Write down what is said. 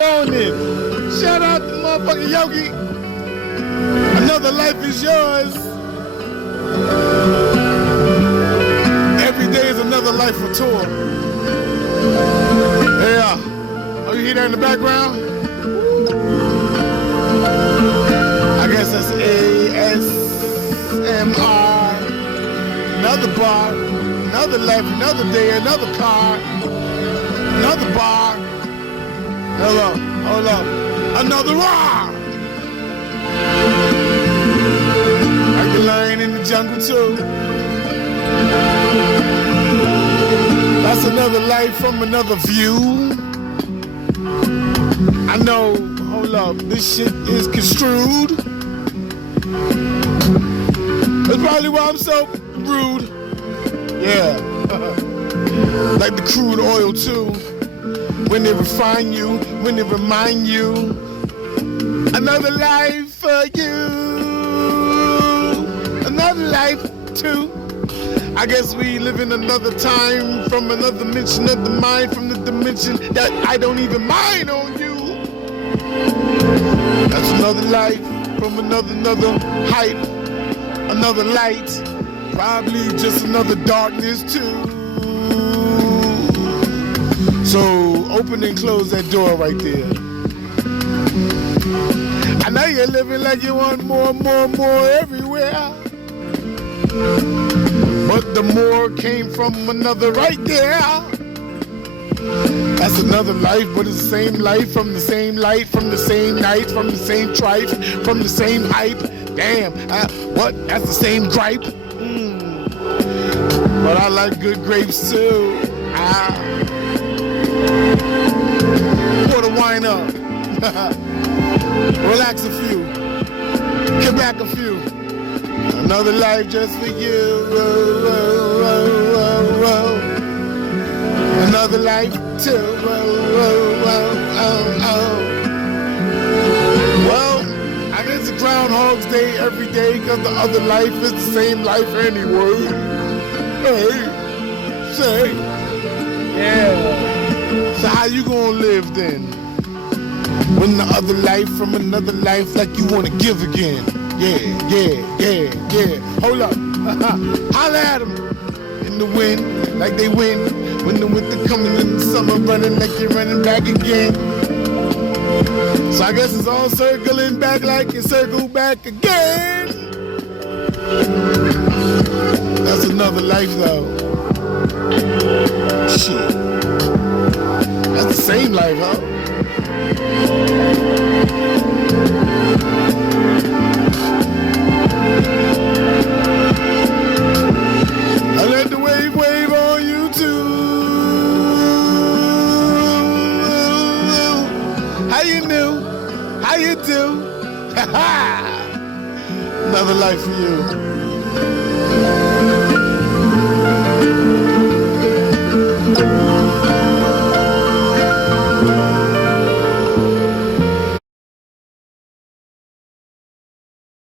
On it. Shout out to motherfucking Yogi. Another life is yours. Every day is another life for tour. Yeah. Oh, you hear that in the background? I guess that's ASMR. Another bar, another life, another day, another car, another bar. Hold up. Another roar! Like the lion in the jungle too. That's another life from another view. I know, hold up, this shit is construed. That's probably why I'm so rude. Yeah. Like the crude oil too. When they refine you, when they remind you, another life for you, another life too. I guess we live in another time, from another dimension of the mind, from the dimension that I don't even mind on you. That's another life, from another hype, another light, probably just another darkness too. So open and close that door right there. I know you're living like you want more everywhere. But the more came from another right there. That's another life, but it's the same life, from the same light, from the same night, from the same tripe, from the same hype. Damn, what? That's the same gripe? But I like good grapes too. Pour the wine up. Relax a few. Get back a few. Another life just for you. Another life too. Well, I guess it's Groundhog's Day every day, because the other life is the same life anyway. Hey, say, yeah. So how you gonna live then? When the other life from another life, like you wanna give again? Yeah. Hold up. Holla at them. In the wind, like they win. When the winter coming in the summer, running like you're running back again. So I guess it's all circling back like you circle back again. That's another life though. Shit. That's the same life, huh? I let the wave on you too. How you do? How you do? Another life for you.